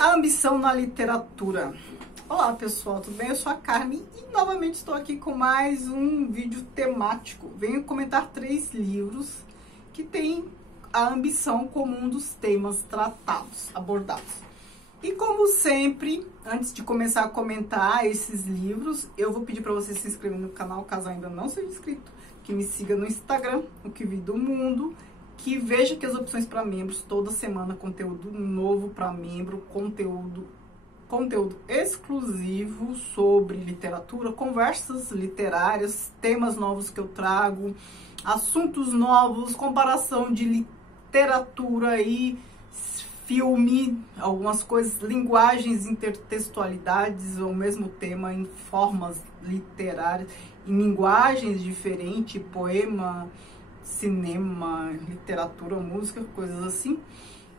A ambição na literatura. Olá pessoal, tudo bem? Eu sou a Carmen e novamente estou aqui com mais um vídeo temático. Venho comentar 3 livros que têm a ambição como um dos temas tratados, abordados. E como sempre, antes de começar a comentar esses livros, eu vou pedir para você se inscrever no canal, caso ainda não seja inscrito, que me siga no Instagram, o Que Vi do Mundo, que veja que as opções para membros, toda semana conteúdo novo para membro, conteúdo exclusivo sobre literatura, conversas literárias, temas novos que eu trago, assuntos novos, comparação de literatura e filme, algumas coisas, linguagens, intertextualidades, ou mesmo tema em formas literárias, em linguagens diferentes, poema, cinema, literatura, música, coisas assim,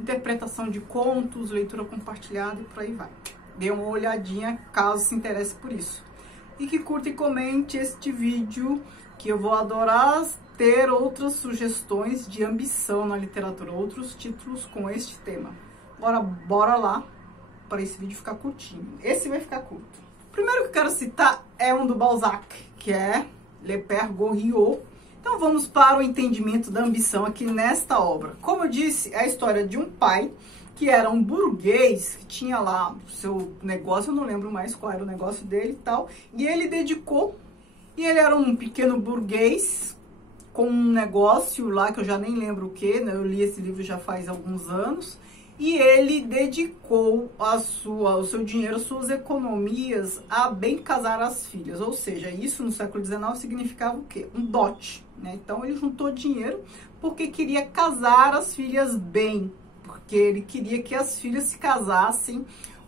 interpretação de contos, leitura compartilhada e por aí vai. Dê uma olhadinha caso se interesse por isso. E que curta e comente este vídeo, que eu vou adorar ter outras sugestões de ambição na literatura, outros títulos com este tema. Agora, bora lá para esse vídeo ficar curtinho. Esse vai ficar curto. O primeiro que eu quero citar é um do Balzac, que é Le Père Goriot. Então vamos para o entendimento da ambição aqui nesta obra. Como eu disse, é a história de um pai que era um burguês, que tinha lá o seu negócio, eu não lembro mais qual era o negócio dele e tal, e ele era um pequeno burguês com um negócio lá que eu já nem lembro o que, né? Eu li esse livro já faz alguns anos, e ele dedicou o seu dinheiro, as suas economias a bem casar as filhas, ou seja, isso no século XIX significava o quê? Um dote, né? Então ele juntou dinheiro porque queria casar as filhas bem, porque ele queria que as filhas se casassem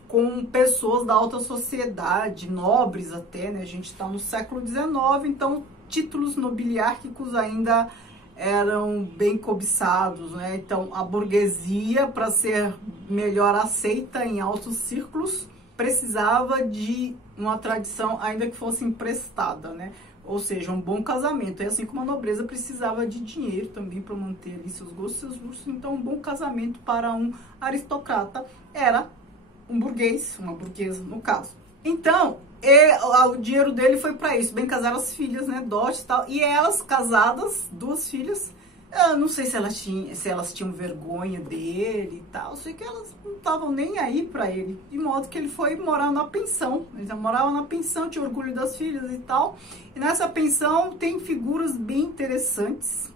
com pessoas da alta sociedade, nobres até, né? A gente está no século XIX, então títulos nobiliárquicos ainda eram bem cobiçados, né? Então a burguesia, para ser melhor aceita em altos círculos, precisava de uma tradição, ainda que fosse emprestada, né? Ou seja, um bom casamento. E assim como a nobreza precisava de dinheiro também para manter ali seus gostos, seus luxos, então um bom casamento para um aristocrata era um burguês, uma burguesa no caso. Então, o dinheiro dele foi para isso, bem casar as filhas, né, dote e tal. E elas casadas, 2 filhas, eu não sei se elas tinham vergonha dele e tal, sei que elas não estavam nem aí para ele, de modo que ele foi morar na pensão. Ele já morava na pensão, tinha orgulho das filhas e tal. E nessa pensão tem figuras bem interessantes.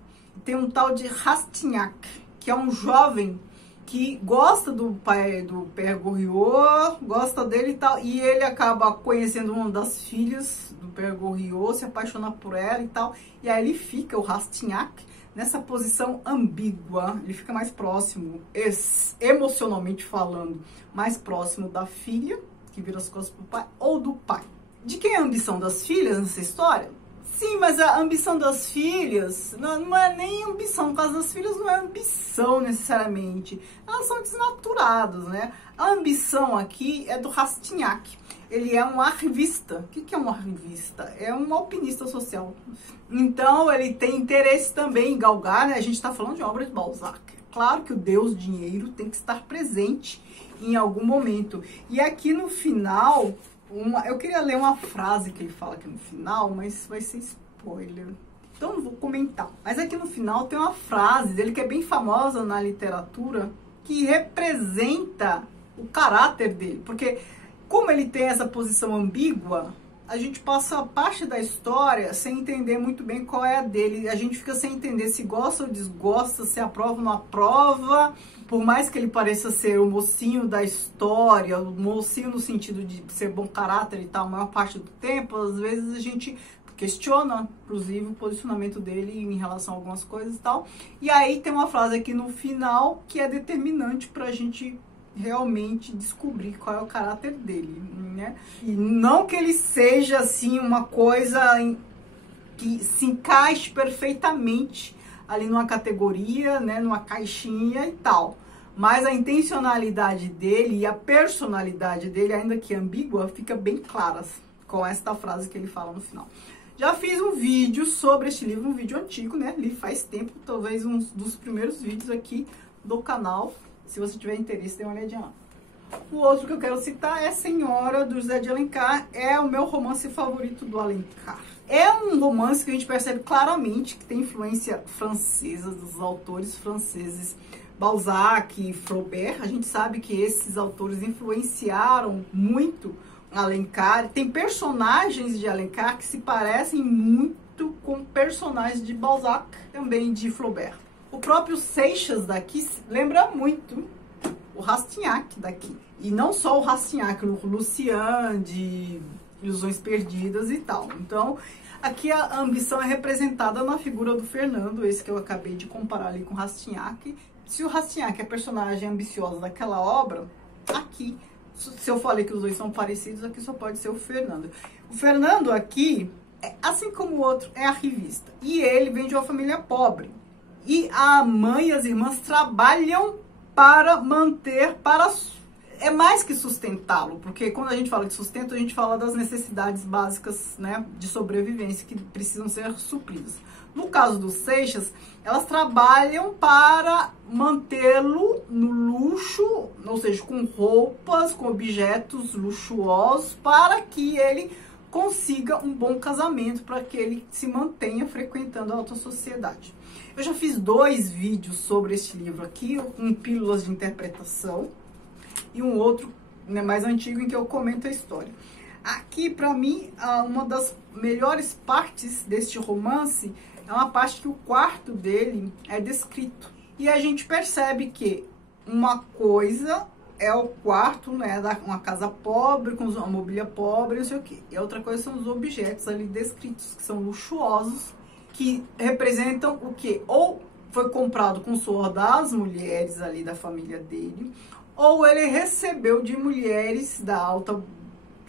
Tem um tal de Rastignac, que é um jovem que gosta do pai do Père Goriot, gosta dele e tal, e ele acaba conhecendo uma das filhas do Père Goriot, se apaixona por ela e tal, e aí ele fica, o Rastignac, nessa posição ambígua, ele fica mais próximo, emocionalmente falando, mais próximo da filha, que vira as costas pro pai, ou do pai. De quem é a ambição das filhas nessa história? Sim, mas a ambição das filhas não é nem ambição. No caso das filhas, não é ambição necessariamente. Elas são desnaturadas, né? A ambição aqui é do Rastignac. Ele é um arrivista. O que é um arrivista? É um alpinista social. Então, ele tem interesse também em galgar, né? A gente está falando de obra de Balzac. Claro que o Deus dinheiro tem que estar presente em algum momento. E aqui no final, eu queria ler uma frase que ele fala aqui no final, mas vai ser spoiler, então não vou comentar. Mas aqui no final tem uma frase dele que é bem famosa na literatura, que representa o caráter dele, porque como ele tem essa posição ambígua, a gente passa parte da história sem entender muito bem qual é a dele. A gente fica sem entender se gosta ou desgosta, se aprova ou não aprova. Por mais que ele pareça ser o mocinho da história, o mocinho no sentido de ser bom caráter e tal, a maior parte do tempo, às vezes a gente questiona, inclusive, o posicionamento dele em relação a algumas coisas e tal. E aí tem uma frase aqui no final que é determinante pra gente realmente descobrir qual é o caráter dele, né? E não que ele seja assim uma coisa que se encaixe perfeitamente ali numa categoria, né, numa caixinha e tal, mas a intencionalidade dele e a personalidade dele, ainda que ambígua, fica bem claras com esta frase que ele fala no final. Já fiz um vídeo sobre este livro, um vídeo antigo, né? Li faz tempo, talvez um dos primeiros vídeos aqui do canal. Se você tiver interesse, dê uma olhadinha lá. O outro que eu quero citar é Senhora, do José de Alencar. É o meu romance favorito do Alencar. É um romance que a gente percebe claramente que tem influência francesa, dos autores franceses Balzac e Flaubert. A gente sabe que esses autores influenciaram muito Alencar. Tem personagens de Alencar que se parecem muito com personagens de Balzac, também de Flaubert. O próprio Seixas daqui lembra muito o Rastignac daqui. E não só o Rastignac, o Lucien de Ilusões Perdidas e tal. Então, aqui a ambição é representada na figura do Fernando, esse que eu acabei de comparar ali com o Rastignac. Se o Rastignac é a personagem ambiciosa daquela obra, aqui, se eu falei que os dois são parecidos, aqui só pode ser o Fernando. O Fernando aqui, assim como o outro, é arrivista. E ele vem de uma família pobre. E a mãe e as irmãs trabalham para manter, é mais que sustentá-lo, porque quando a gente fala de sustento, a gente fala das necessidades básicas, né, de sobrevivência que precisam ser supridas. No caso dos Seixas, elas trabalham para mantê-lo no luxo, ou seja, com roupas, com objetos luxuosos, para que ele consiga um bom casamento, para que ele se mantenha frequentando a alta sociedade. Eu já fiz 2 vídeos sobre este livro aqui, um Pílulas de Interpretação e um outro, né, mais antigo, em que eu comento a história. Aqui, para mim, uma das melhores partes deste romance é uma parte que o quarto dele é descrito. E a gente percebe que uma coisa é o quarto, né, uma casa pobre, com uma mobília pobre, não sei o quê. E a outra coisa são os objetos ali descritos, que são luxuosos, que representam o quê? Ou foi comprado com o suor das mulheres ali da família dele, ou ele recebeu de mulheres da alta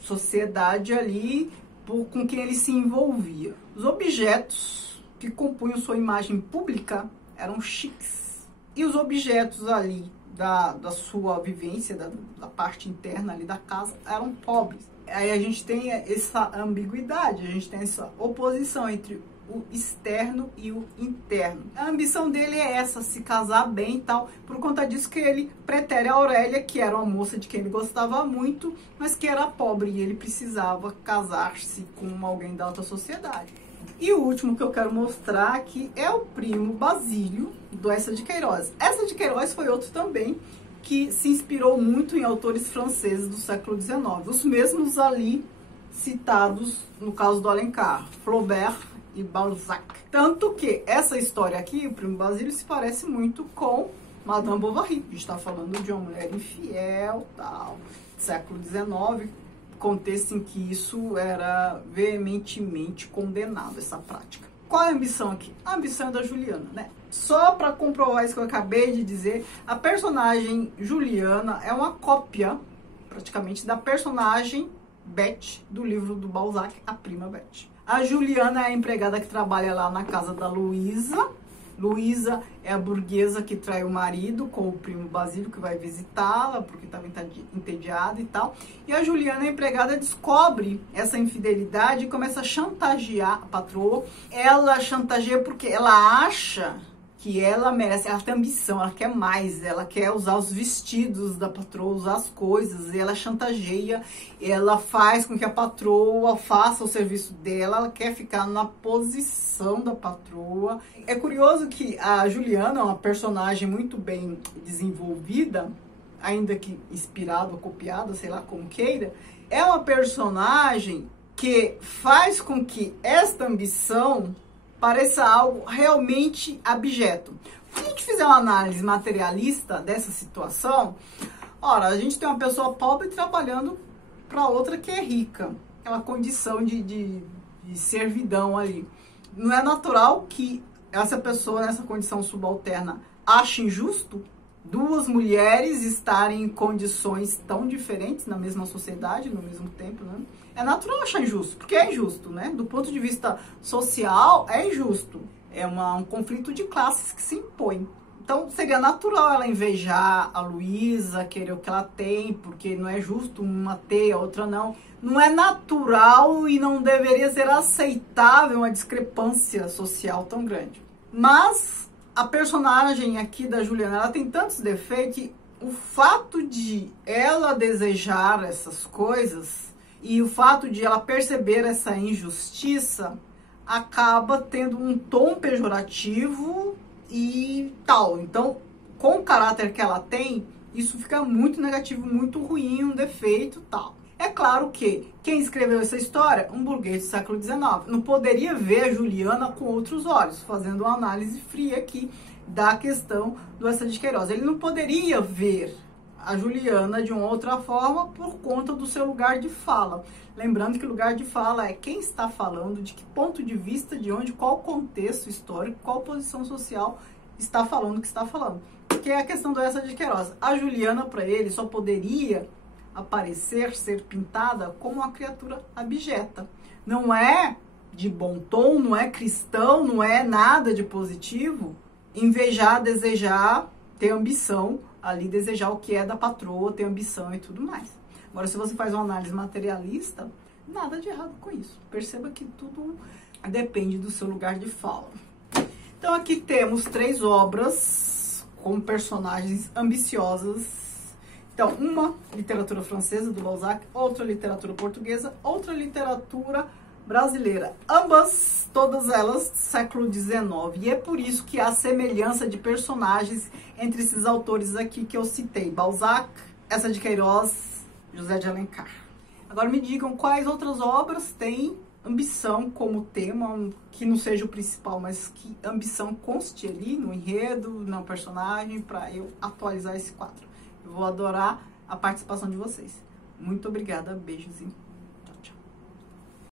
sociedade ali, com quem ele se envolvia. Os objetos que compunham sua imagem pública eram chiques. E os objetos ali da sua vivência, da parte interna ali da casa, eram pobres. Aí a gente tem essa ambiguidade, a gente tem essa oposição entre o externo e o interno. A ambição dele é essa, se casar bem e tal. Por conta disso que ele pretere a Aurélia, que era uma moça de quem ele gostava muito, mas que era pobre e ele precisava casar-se com alguém da alta sociedade. E o último que eu quero mostrar aqui é o primo Basílio, do Eça de Queiroz. Eça de Queiroz foi outro também que se inspirou muito em autores franceses do século XIX. Os mesmos ali citados no caso do Alencar, Flaubert e Balzac. Tanto que essa história aqui, o primo Basílio, se parece muito com Madame Bovary. A gente está falando de uma mulher infiel, tal, século XIX, contexto em que isso era veementemente condenado, essa prática. Qual é a ambição aqui? A ambição é da Juliana, né? Só para comprovar isso que eu acabei de dizer, a personagem Juliana é uma cópia, praticamente, da personagem Beth, do livro do Balzac, A Prima Beth. A Juliana é a empregada que trabalha lá na casa da Luísa. Luísa é a burguesa que trai o marido com o primo Basílio, que vai visitá-la, porque estava entediada e tal. E a Juliana, a empregada, descobre essa infidelidade e começa a chantagear a patroa. Ela chantageia porque ela acha que ela merece, ela tem ambição, ela quer mais, ela quer usar os vestidos da patroa, usar as coisas, e ela chantageia, ela faz com que a patroa faça o serviço dela, ela quer ficar na posição da patroa. É curioso que a Juliana é uma personagem muito bem desenvolvida, ainda que inspirada ou copiada, sei lá como queira, é uma personagem que faz com que esta ambição pareça algo realmente abjeto. Se a gente fizer uma análise materialista dessa situação, ora, a gente tem uma pessoa pobre trabalhando para outra que é rica, aquela condição de servidão ali. Não é natural que essa pessoa nessa condição subalterna ache injusto duas mulheres estarem em condições tão diferentes na mesma sociedade, no mesmo tempo, né? É natural achar injusto, porque é injusto, né? Do ponto de vista social, é injusto. É um conflito de classes que se impõe. Então, seria natural ela invejar a Luísa, querer o que ela tem, porque não é justo uma ter, a outra não. Não é natural e não deveria ser aceitável uma discrepância social tão grande. Mas a personagem aqui da Juliana, ela tem tantos defeitos que o fato de ela desejar essas coisas e o fato de ela perceber essa injustiça acaba tendo um tom pejorativo e tal. Então, com o caráter que ela tem, isso fica muito negativo, muito ruim, um defeito tal. É claro que quem escreveu essa história, um burguês do século XIX, não poderia ver a Juliana com outros olhos, fazendo uma análise fria aqui da questão do Eça de Queiroz. Ele não poderia ver a Juliana de uma outra forma por conta do seu lugar de fala. Lembrando que o lugar de fala é quem está falando, de que ponto de vista, de onde, qual contexto histórico, qual posição social está falando o que está falando. Que é a questão do Eça de Queiroz. A Juliana, para ele, só poderia aparecer, ser pintada como uma criatura abjeta. Não é de bom tom, não é cristão, não é nada de positivo. Invejar, desejar, ter ambição, ali desejar o que é da patroa, ter ambição e tudo mais. Agora, se você faz uma análise materialista, nada de errado com isso. Perceba que tudo depende do seu lugar de fala. Então, aqui temos 3 obras com personagens ambiciosas. Então, uma literatura francesa, do Balzac, outra literatura portuguesa, outra literatura brasileira. Ambas, todas elas, século XIX. E é por isso que há semelhança de personagens entre esses autores aqui que eu citei. Balzac, Eça de Queiroz, José de Alencar. Agora me digam quais outras obras têm ambição como tema, que não seja o principal, mas que ambição conste ali no enredo, no personagem, para eu atualizar esse quadro. Eu vou adorar a participação de vocês. Muito obrigada, beijos.